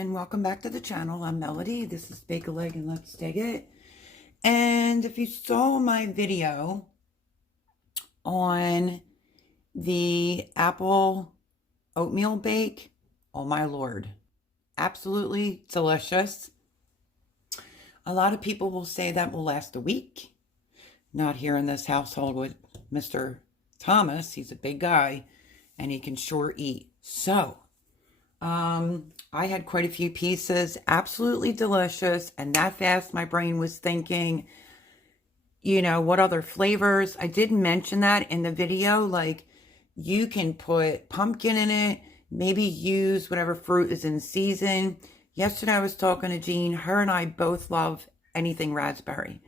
and welcome back to the channel. I'm Melody. This is Bake a Leg and Let's Dig It. And if you saw my video on the apple oatmeal bake, oh my lord, absolutely delicious. A lot of people will say that will last a week. Not here in this household with Mr. Thomas. He's a big guy and he can sure eat. So I had quite a few pieces, absolutely delicious, and that fast my brain was thinking, you know, what other flavors? I did mention that in the video, like you can put pumpkin in it, maybe use whatever fruit is in season. Yesterday I was talking to Jean, her and I both love anything raspberry,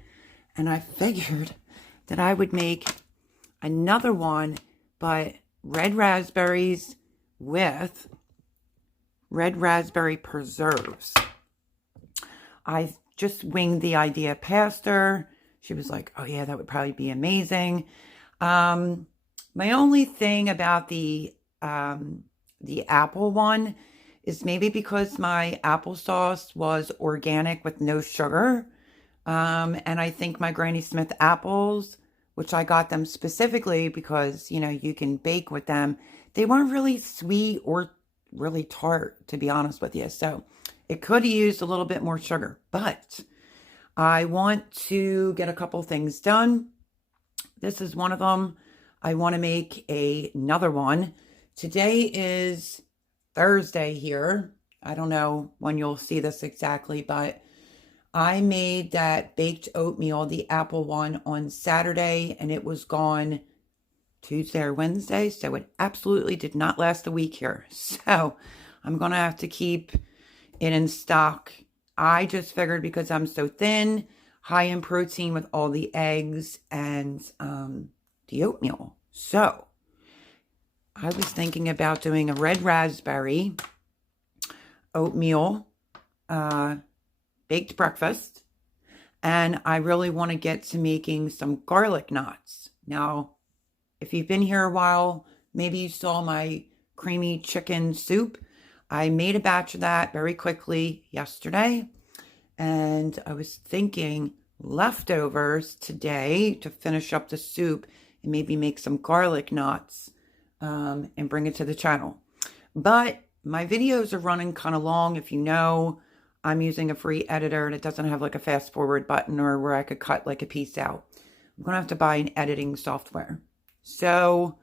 and I figured that I would make another one, but red raspberries with red raspberry preserves. I just winged the idea past her. She was like, oh yeah, that would probably be amazing. My only thing about the apple one is maybe because my applesauce was organic with no sugar. And I think my Granny Smith apples, which I got them specifically because, you know, you can bake with them, they weren't really sweet or really tart, to be honest with you. So it could have used a little bit more sugar, but I want to get a couple things done. This is one of them. I want to make another one. Today is Thursday here. I don't know when you'll see this exactly, but I made that baked oatmeal, the apple one, on Saturday, and it was gone Tuesday or Wednesday, so it absolutely did not last a week here. So I'm going to have to keep it in stock. I just figured because I'm so thin, high in protein with all the eggs and the oatmeal. So I was thinking about doing a red raspberry oatmeal baked breakfast. And I really want to get to making some garlic knots. Now, if you've been here a while, maybe you saw my creamy chicken soup. I made a batch of that very quickly yesterday. And I was thinking leftovers today to finish up the soup and maybe make some garlic knots and bring it to the channel. But my videos are running kind of long. If you know, I'm using a free editor and it doesn't have like a fast forward button or where I could cut like a piece out. I'm going to have to buy an editing software. So,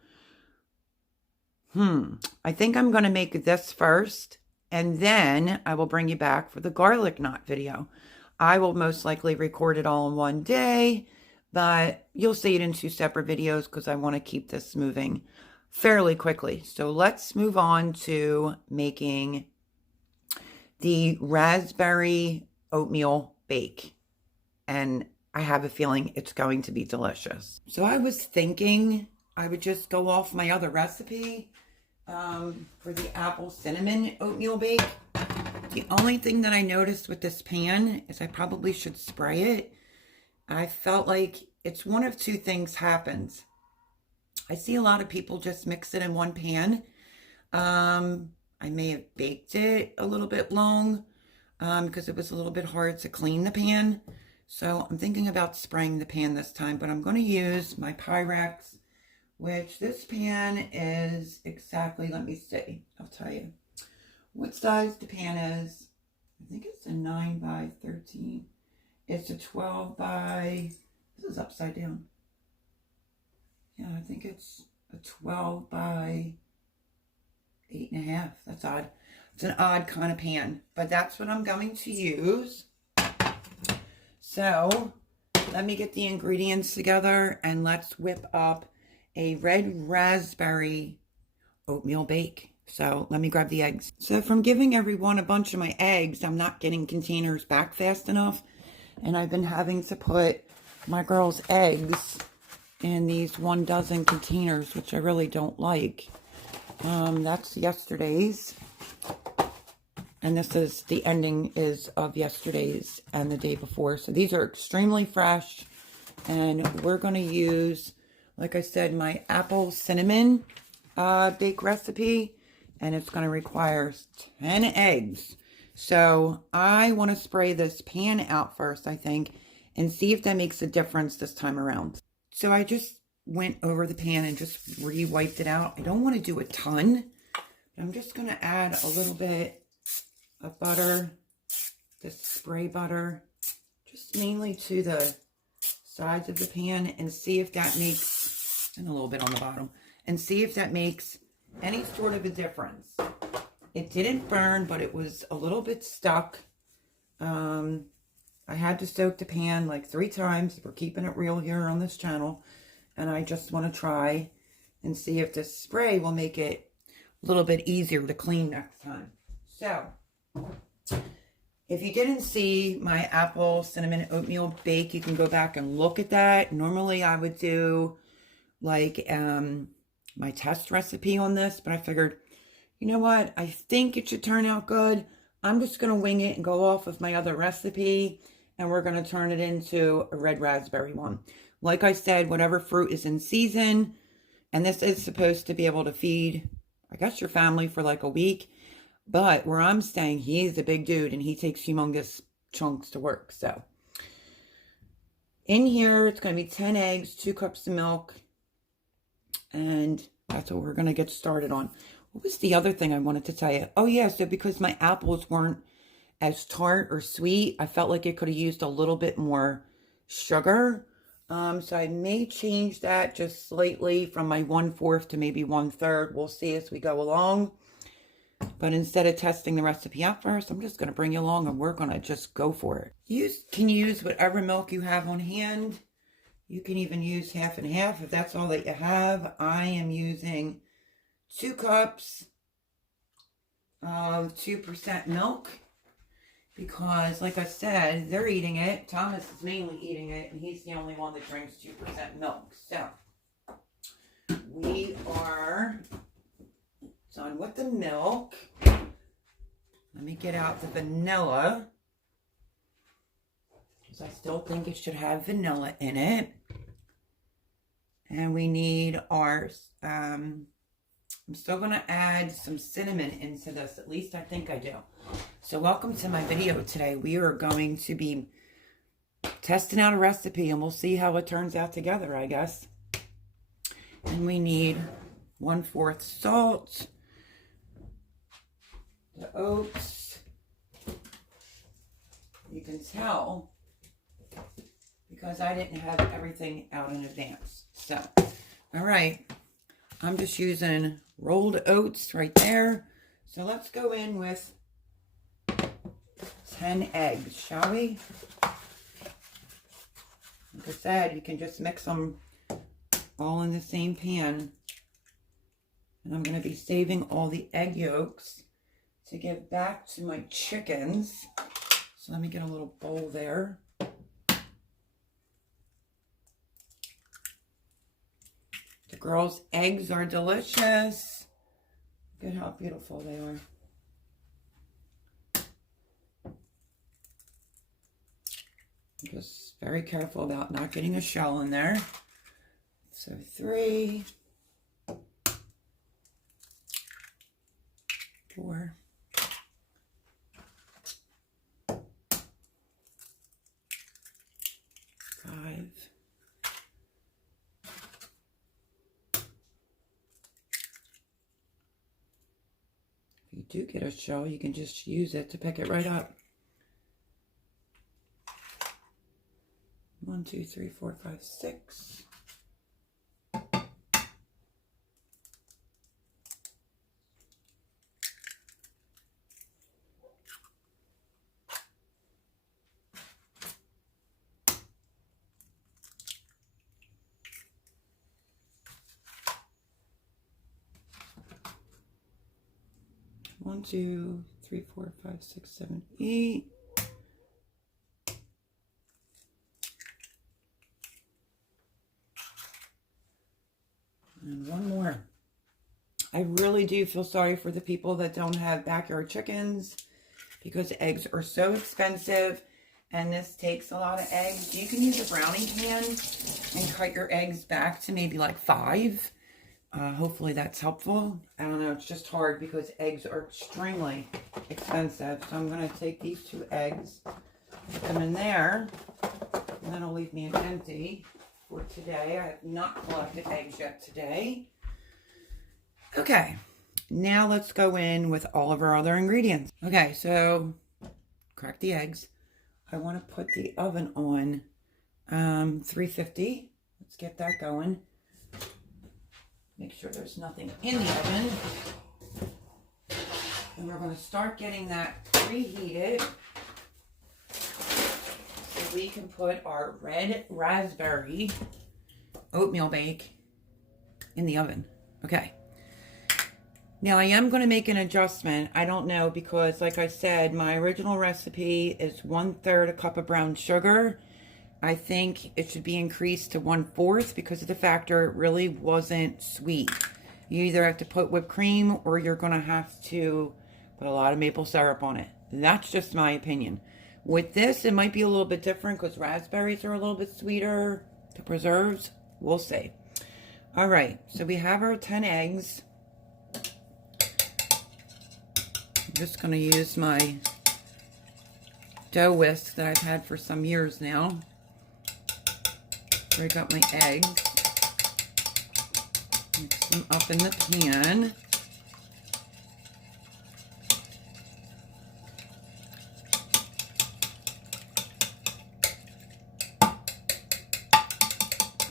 I think I'm going to make this first, and then I will bring you back for the garlic knot video. I will most likely record it all in one day, but you'll see it in two separate videos because I want to keep this moving fairly quickly. So let's move on to making the raspberry oatmeal bake, and I have a feeling it's going to be delicious. So I was thinking I would just go off my other recipe for the apple cinnamon oatmeal bake. The only thing that I noticed with this pan is I probably should spray it. I felt like it's one of two things happens. I see a lot of people just mix it in one pan. I may have baked it a little bit long because it was a little bit hard to clean the pan. So I'm thinking about spraying the pan this time, but I'm going to use my Pyrex, which this pan is exactly, let me see, I'll tell you what size the pan is. I think it's a 9 by 13. It's a 12 by, this is upside down. Yeah, I think it's a 12 by 8.5. That's odd. It's an odd kind of pan, but that's what I'm going to use. So let me get the ingredients together and let's whip up a red raspberry oatmeal bake. So let me grab the eggs. So from giving everyone a bunch of my eggs, I'm not getting containers back fast enough. And I've been having to put my girls' eggs in these 1 dozen containers, which I really don't like. That's yesterday's. And this is the ending is of yesterday's and the day before. So these are extremely fresh. And we're going to use, like I said, my apple cinnamon bake recipe. And it's going to require 10 eggs. So I want to spray this pan out first, I think, and see if that makes a difference this time around. So I just went over the pan and just re-wiped it out. I don't want to do a ton. I'm just going to add a little bit of butter, this spray butter, just mainly to the sides of the pan, and see if that makes, and a little bit on the bottom, and see if that makes any sort of a difference. It didn't burn, but it was a little bit stuck. I had to soak the pan like 3 times. We're keeping it real here on this channel. And I just want to try and see if this spray will make it a little bit easier to clean next time. So, if you didn't see my apple cinnamon oatmeal bake, you can go back and look at that. Normally I would do like my test recipe on this, but I figured, you know what? I think it should turn out good. I'm just going to wing it and go off of my other recipe, and we're going to turn it into a red raspberry one. Like I said, whatever fruit is in season, and this is supposed to be able to feed, I guess, your family for like a week. But where I'm staying, he's a big dude, and he takes humongous chunks to work. So in here, it's going to be 10 eggs, 2 cups of milk, and that's what we're going to get started on. What was the other thing I wanted to tell you? Oh, yeah, so because my apples weren't as tart or sweet, I felt like it could have used a little bit more sugar. So I may change that just slightly from my 1/4 to maybe 1/3. We'll see as we go along. But instead of testing the recipe out first, I'm just going to bring you along and we're going to just go for it. You can use whatever milk you have on hand. You can even use half and half if that's all that you have. I am using 2 cups of 2% milk because, like I said, they're eating it. Thomas is mainly eating it, and he's the only one that drinks 2% milk. So we are done with the milk. Let me get out the vanilla because I still think it should have vanilla in it. And we need our I'm still going to add some cinnamon into this. At least I think I do. So welcome to my video today. We are going to be testing out a recipe, and we'll see how it turns out together, I guess. And we need 1/4 salt. The oats. You can tell because I didn't have everything out in advance. So, all right. I'm just using rolled oats right there. So let's go in with 10 eggs, shall we? Like I said, you can just mix them all in the same pan. And I'm going to be saving all the egg yolks to give back to my chickens. So let me get a little bowl there. The girls' eggs are delicious. Look at how beautiful they are. I'm just very careful about not getting a shell in there. So 3, 4, 5. If you do get a shell, you can just use it to pick it right up. 1, 2, 3, 4, 5, 6. One, 2, 3, 4, 5, 6, 7, 8. And one more. I really do feel sorry for the people that don't have backyard chickens because eggs are so expensive and this takes a lot of eggs. You can use a brownie pan and cut your eggs back to maybe like 5. Hopefully that's helpful. I don't know, it's just hard because eggs are extremely expensive. So I'm going to take these 2 eggs, put them in there, and that'll leave me an empty for today. I have not collected eggs yet today. Okay, now let's go in with all of our other ingredients. Okay, so crack the eggs. I want to put the oven on 350. Let's get that going. Make sure there's nothing in the oven. And we're going to start getting that preheated so we can put our red raspberry oatmeal bake in the oven. Okay. Now I am going to make an adjustment. I don't know because like I said, my original recipe is 1/3 a cup of brown sugar. I think it should be increased to 1/4 because of the factor it really wasn't sweet. You either have to put whipped cream or you're going to have to put a lot of maple syrup on it. That's just my opinion. With this, it might be a little bit different because raspberries are a little bit sweeter. The preserves, we'll see. All right, so we have our 10 eggs. I'm just going to use my dough whisk that I've had for some years now. Break up my eggs, mix them up in the pan.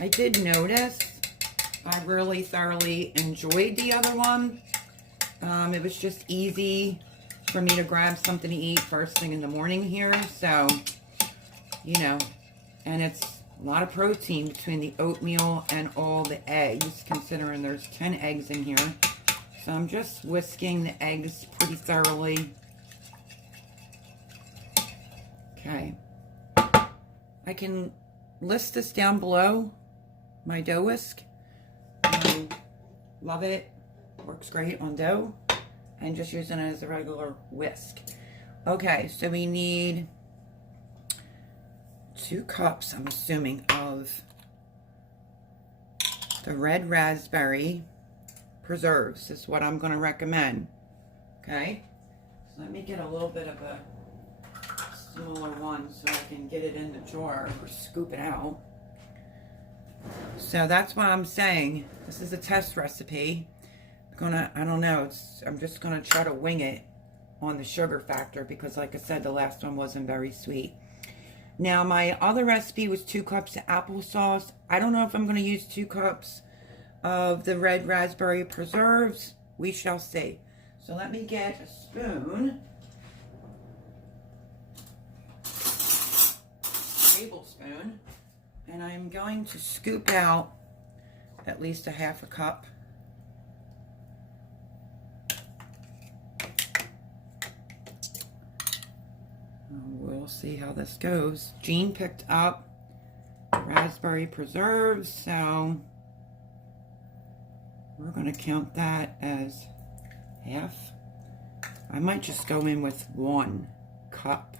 I did notice I really thoroughly enjoyed the other one. It was just easy for me to grab something to eat first thing in the morning here, so, you know, and it's a lot of protein between the oatmeal and all the eggs, considering there's 10 eggs in here. So I'm just whisking the eggs pretty thoroughly. Okay. I can list this down below, my dough whisk. Love it. Works great on dough. And just using it as a regular whisk. Okay, so we need 2 cups, I'm assuming, of the red raspberry preserves is what I'm going to recommend. Okay, so let me get a little bit of a smaller one so I can get it in the jar or scoop it out. So that's what I'm saying. This is a test recipe. I don't know, I'm just going to try to wing it on the sugar factor because like I said, the last one wasn't very sweet. Now, my other recipe was 2 cups of applesauce. I don't know if I'm going to use 2 cups of the red raspberry preserves. We shall see. So let me get a spoon. Tablespoon. And I'm going to scoop out at least a 1/2 cup. We'll see how this goes. Jean picked up raspberry preserves, so we're going to count that as 1/2. I might just go in with 1 cup.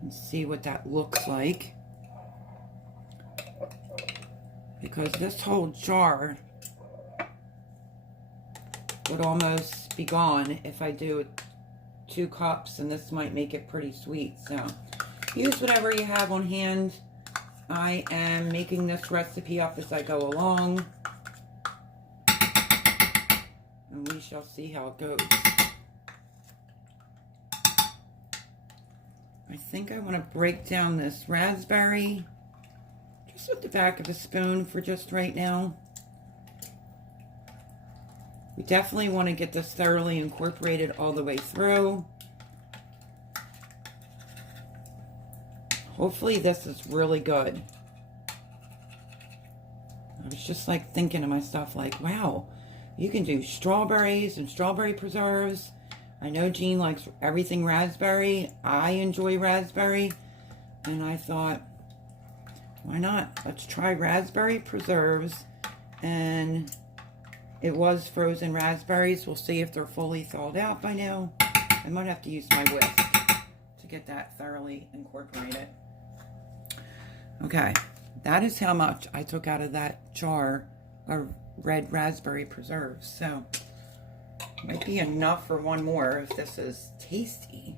And see what that looks like. Because this whole jar would almost be gone if I do 2 cups, and this might make it pretty sweet. So use whatever you have on hand. I am making this recipe up as I go along, and we shall see how it goes. I think I want to break down this raspberry just with the back of a spoon for just right now. We definitely want to get this thoroughly incorporated all the way through. Hopefully this is really good. I was just like thinking to myself like, wow, you can do strawberries and strawberry preserves. I know Jean likes everything raspberry. I enjoy raspberry. And I thought, why not? Let's try raspberry preserves. And it was frozen raspberries. We'll see if they're fully thawed out by now. I might have to use my whisk to get that thoroughly incorporated. Okay, that is how much I took out of that jar of red raspberry preserves. So, might be enough for one more if this is tasty.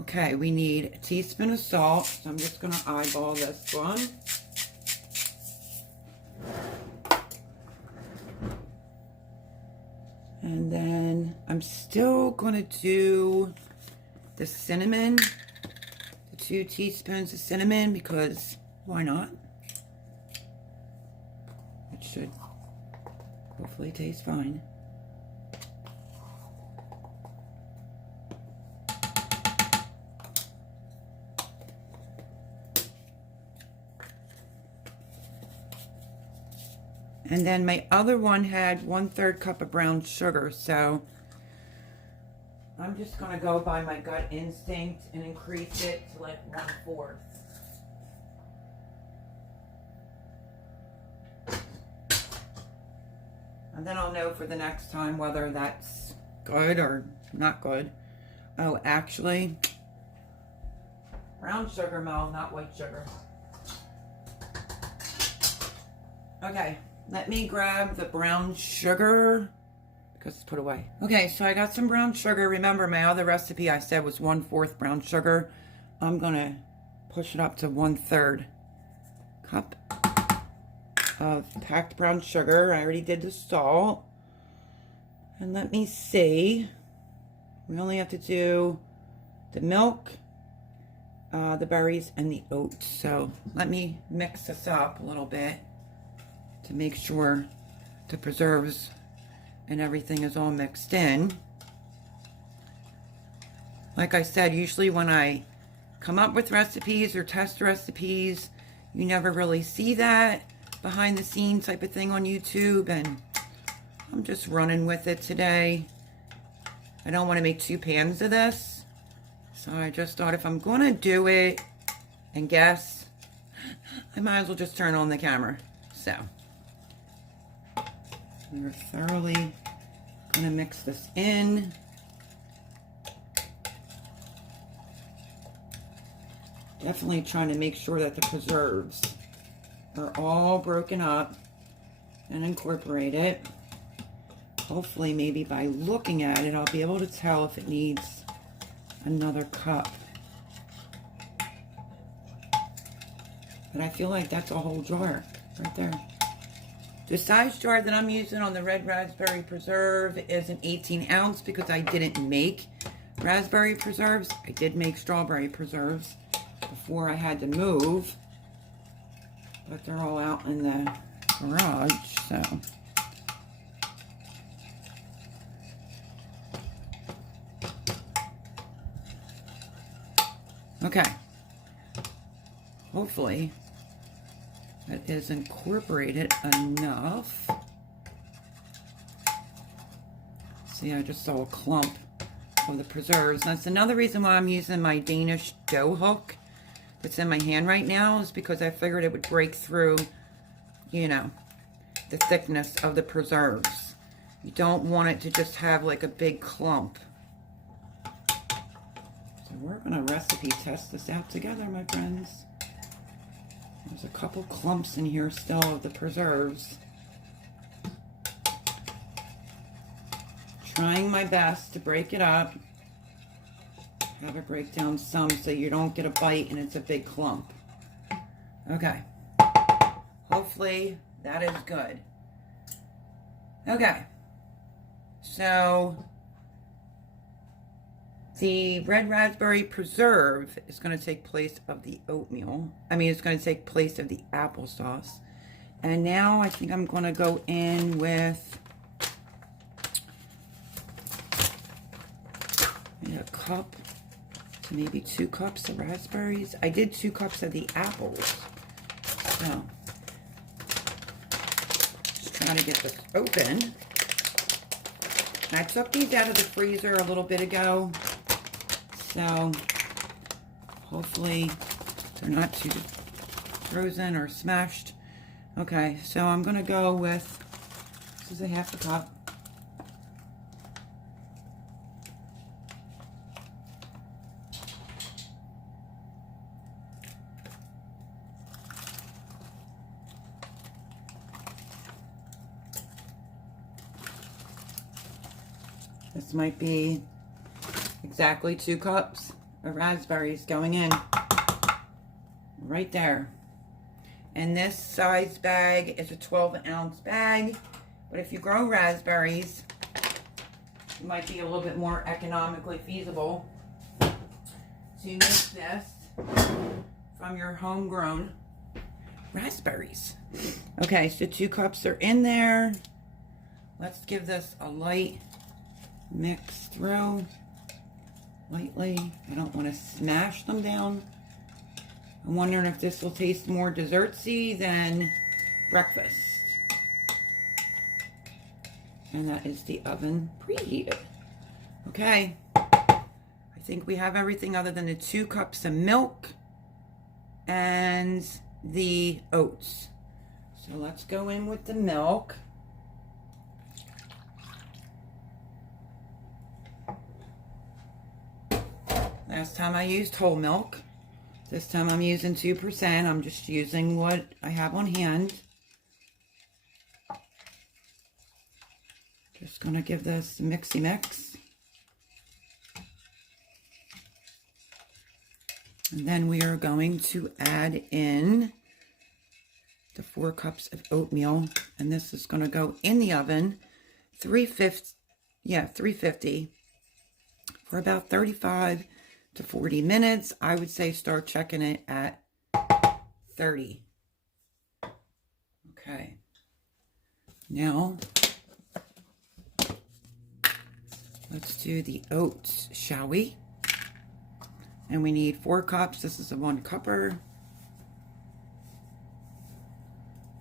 Okay, we need a teaspoon of salt. So I'm just going to eyeball this one. And then I'm still going to do the cinnamon, the 2 teaspoons of cinnamon, because why not? It should hopefully taste fine. And then my other one had 1/3 cup of brown sugar, so I'm just going to go by my gut instinct and increase it to like 1/4. And then I'll know for the next time whether that's good or not good. Oh, actually, brown sugar, Mel, not white sugar. Okay. Let me grab the brown sugar, because it's put away. Okay, so I got some brown sugar. Remember, my other recipe I said was 1/4 brown sugar. I'm going to push it up to 1/3 cup of packed brown sugar. I already did the salt. And let me see. We only have to do the milk, the berries, and the oats. So let me mix this up a little bit to make sure the preserves and everything is all mixed in. Like I said, usually when I come up with recipes or test recipes, you never really see that behind the scenes type of thing on YouTube, and I'm just running with it today. I don't want to make 2 pans of this, so I just thought if I'm going to do it and guess, I might as well just turn on the camera. So we're thoroughly going to mix this in. Definitely trying to make sure that the preserves are all broken up and incorporated. Hopefully, maybe by looking at it, I'll be able to tell if it needs another cup. But I feel like that's a whole jar right there. The size jar that I'm using on the red raspberry preserve is an 18 ounce because I didn't make raspberry preserves. I did make strawberry preserves before I had to move, but they're all out in the garage, so. Okay. Hopefully it is incorporated enough. See, I just saw a clump of the preserves. That's another reason why I'm using my Danish dough hook that's in my hand right now, is because I figured it would break through, you know, the thickness of the preserves. You don't want it to just have like a big clump. So we're going to recipe test this out together, my friends. There's a couple clumps in here still of the preserves. Trying my best to break it up. Have it break down some so you don't get a bite and it's a big clump. Okay. Hopefully that is good. Okay. So the red raspberry preserve is going to take place of the oatmeal. It's going to take place of the applesauce. And now I think I'm going to go in with a cup to maybe 2 cups of raspberries. I did 2 cups of the apples. So, just trying to get this open. I took these out of the freezer a little bit ago. So, hopefully they're not too frozen or smashed. Okay, so I'm going to go with, this is a 1/2 cup. This might be exactly 2 cups of raspberries going in. Right there. And this size bag is a 12-ounce bag. But if you grow raspberries, it might be a little bit more economically feasible to make this from your homegrown raspberries. Okay, so 2 cups are in there. Let's give this a light mix through. Lightly. I don't want to smash them down. I'm wondering if this will taste more dessertsy than breakfast. And that is the oven preheated. Okay. I think we have everything other than the 2 cups of milk and the oats. So let's go in with the milk. Last time I used whole milk. This time I'm using 2%. I'm just using what I have on hand. Just going to give this a mixy mix. And then we are going to add in the 4 cups of oatmeal. And this is going to go in the oven, 350 for about 35 to 40 minutes. I would say start checking it at 30. Okay. Now, let's do the oats, shall we? And we need 4 cups. This is a 1 cupper.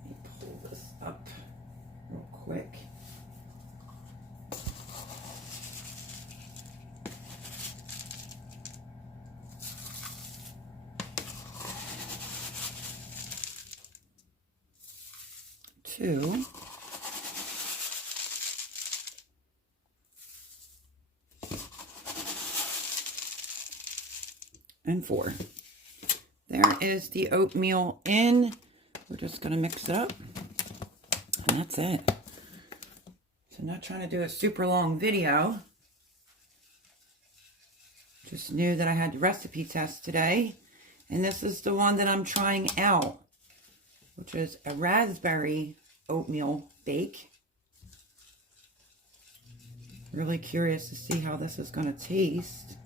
Let me pull this up real quick. Two. And 4. There is the oatmeal in. We're just going to mix it up. And that's it. So I'm not trying to do a super long video. Just knew that I had the recipe test today. And this is the one that I'm trying out, which is a raspberry oatmeal bake. Really curious to see how this is going to taste.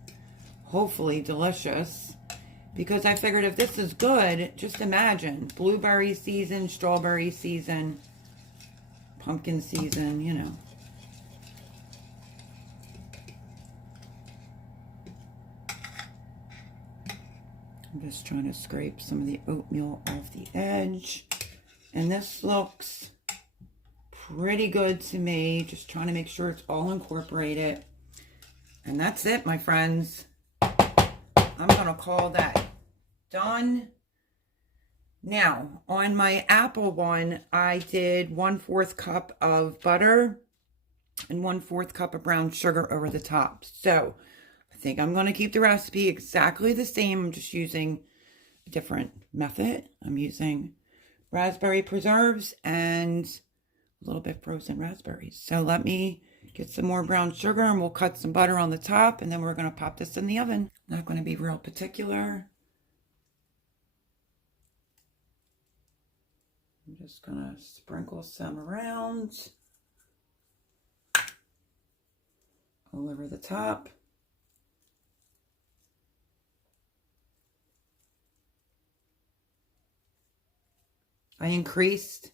Hopefully delicious, because I figured if this is good, just imagine blueberry season, strawberry season, pumpkin season, you know. I'm just trying to scrape some of the oatmeal off the edge, and this looks pretty good to me. Just trying to make sure it's all incorporated. And that's it, my friends. I'm going to call that done. Now, on my apple one, I did 1/4 cup of butter and 1/4 cup of brown sugar over the top. So, I think I'm going to keep the recipe exactly the same. I'm just using a different method. I'm using raspberry preserves and a little bit frozen raspberries. So let me get some more brown sugar and we'll cut some butter on the top, and then we're going to pop this in the oven. Not going to be real particular. I'm just going to sprinkle some around all over the top. I increased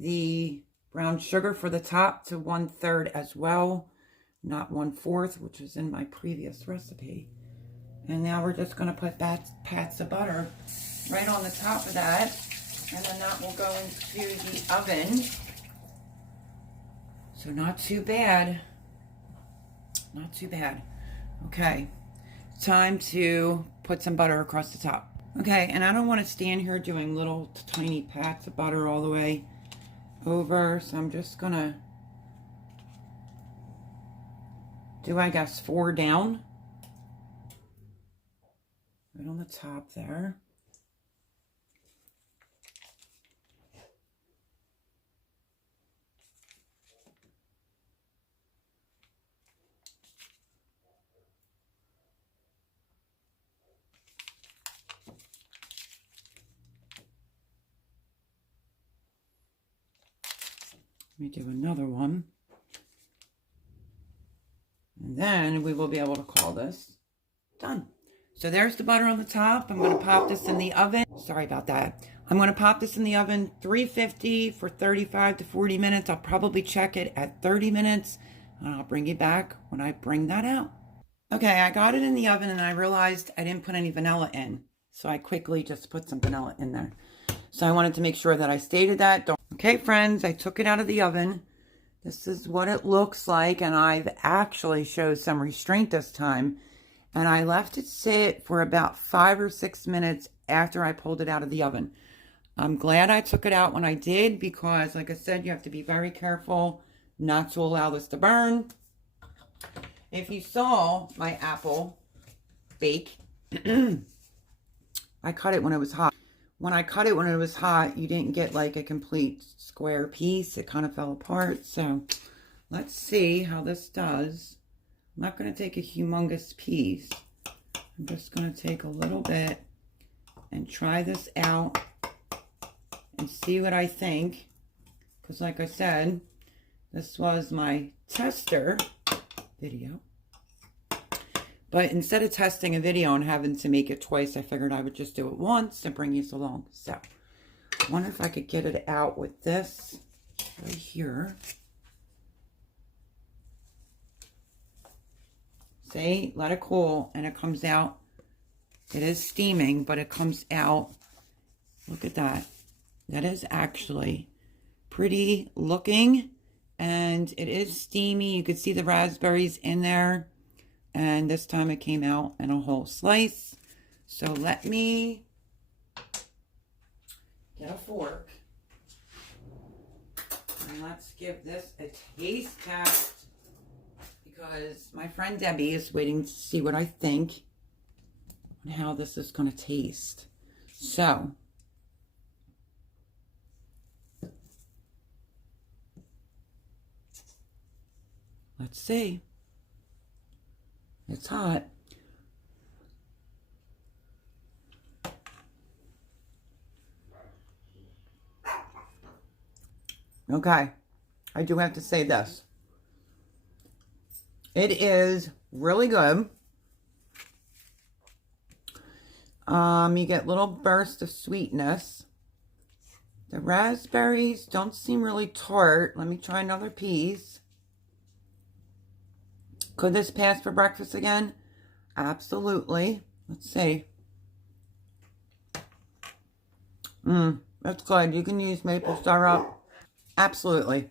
the brown sugar for the top to 1/3 as well, not 1/4, which is in my previous recipe. And now we're just going to put pats of butter right on the top of that, and then that will go into the oven. So not too bad. Not too bad. Okay, time to put some butter across the top. Okay, and I don't want to stand here doing little tiny pats of butter all the way over, so I'm just gonna do, I guess, 4 down right on the top there. Let me do another one. And then we will be able to call this done. So there's the butter on the top. I'm going to pop this in the oven. Sorry about that. I'm going to pop this in the oven 350 for 35 to 40 minutes. I'll probably check it at 30 minutes. And I'll bring you back when I bring that out. Okay, I got it in the oven and I realized I didn't put any vanilla in. So I quickly just put some vanilla in there. So I wanted to make sure that I stated that. Okay, friends, I took it out of the oven. This is what it looks like. And I've actually showed some restraint this time. And I left it sit for about 5 or 6 minutes after I pulled it out of the oven. I'm glad I took it out when I did because, like I said, you have to be very careful not to allow this to burn. If you saw my apple bake, I cut it when it was hot. When I cut it when it was hot, you didn't get like a complete square piece. It kind of fell apart. So let's see how this does. I'm not going to take a humongous piece. I'm just going to take a little bit and try this out and see what I think. Because like I said, this was my tester video. But instead of testing a video and having to make it twice, I figured I would just do it once and bring you along. So I wonder if I could get it out with this right here. See, let it cool and it comes out. It is steaming, but it comes out. Look at that. That is actually pretty looking and it is steamy. You could see the raspberries in there. And this time it came out in a whole slice. So let me get a fork. And let's give this a taste test. Because my friend Debbie is waiting to see what I think and how this is going to taste. So, let's see. It's hot. Okay, I do have to say this. It is really good. You get little bursts of sweetness. The raspberries don't seem really tart. Let me try another piece. Could this pass for breakfast again? Absolutely. Let's see. That's good. You can use maple syrup. Absolutely.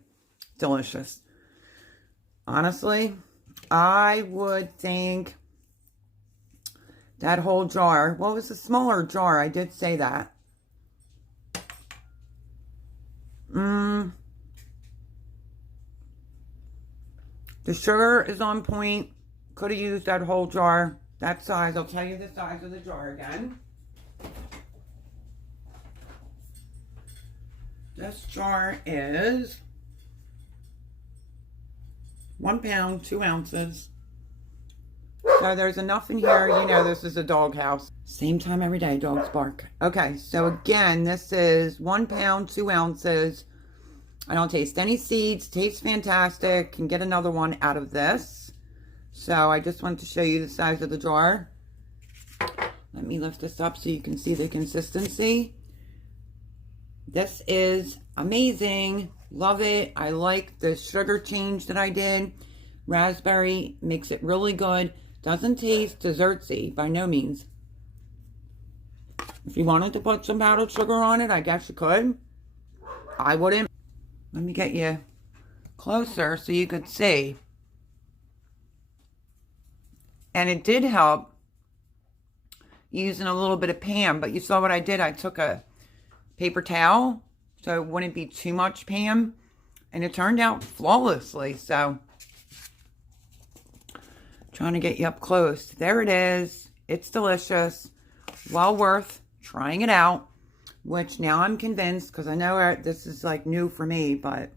Delicious. Honestly, I would think that whole jar, well, it was a smaller jar. I did say that. The sugar is on point. Could have used that whole jar. That size. I'll tell you the size of the jar again. This jar is 1 pound, 2 ounces. So there's enough in here. You know, this is a dog house. Same time every day, dogs bark. Okay, so again, this is 1 pound, 2 ounces. I don't taste any seeds. Tastes fantastic. Can get another one out of this. So I just wanted to show you the size of the jar. Let me lift this up so you can see the consistency. This is amazing. Love it. I like the sugar change that I did. Raspberry makes it really good. Doesn't taste dessertsy by no means. If you wanted to put some powdered sugar on it, I guess you could. I wouldn't. Let me get you closer so you could see. And it did help using a little bit of Pam, but you saw what I did. I took a paper towel so it wouldn't be too much Pam, and it turned out flawlessly. So trying to get you up close. There it is. It's delicious. Well worth trying it out, which now I'm convinced, because I know this is like new for me, but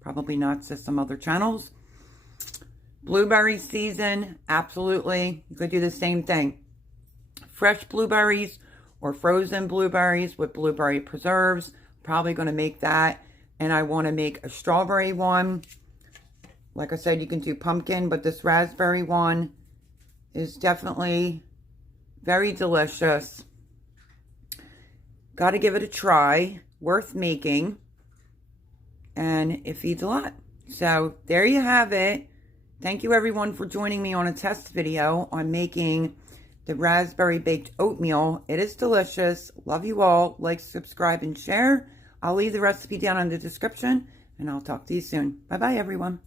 probably not to some other channels. Blueberry season, absolutely. You could do the same thing. Fresh blueberries or frozen blueberries with blueberry preserves. Probably going to make that. and I want to make a strawberry one. Like I said, you can do pumpkin, but this raspberry one is definitely very delicious. Got to give it a try. Worth making. And it feeds a lot. So there you have it. Thank you everyone for joining me on a test video on making the raspberry baked oatmeal. It is delicious. Love you all. Like, subscribe, and share. I'll leave the recipe down in the description, and I'll talk to you soon. Bye-bye, everyone.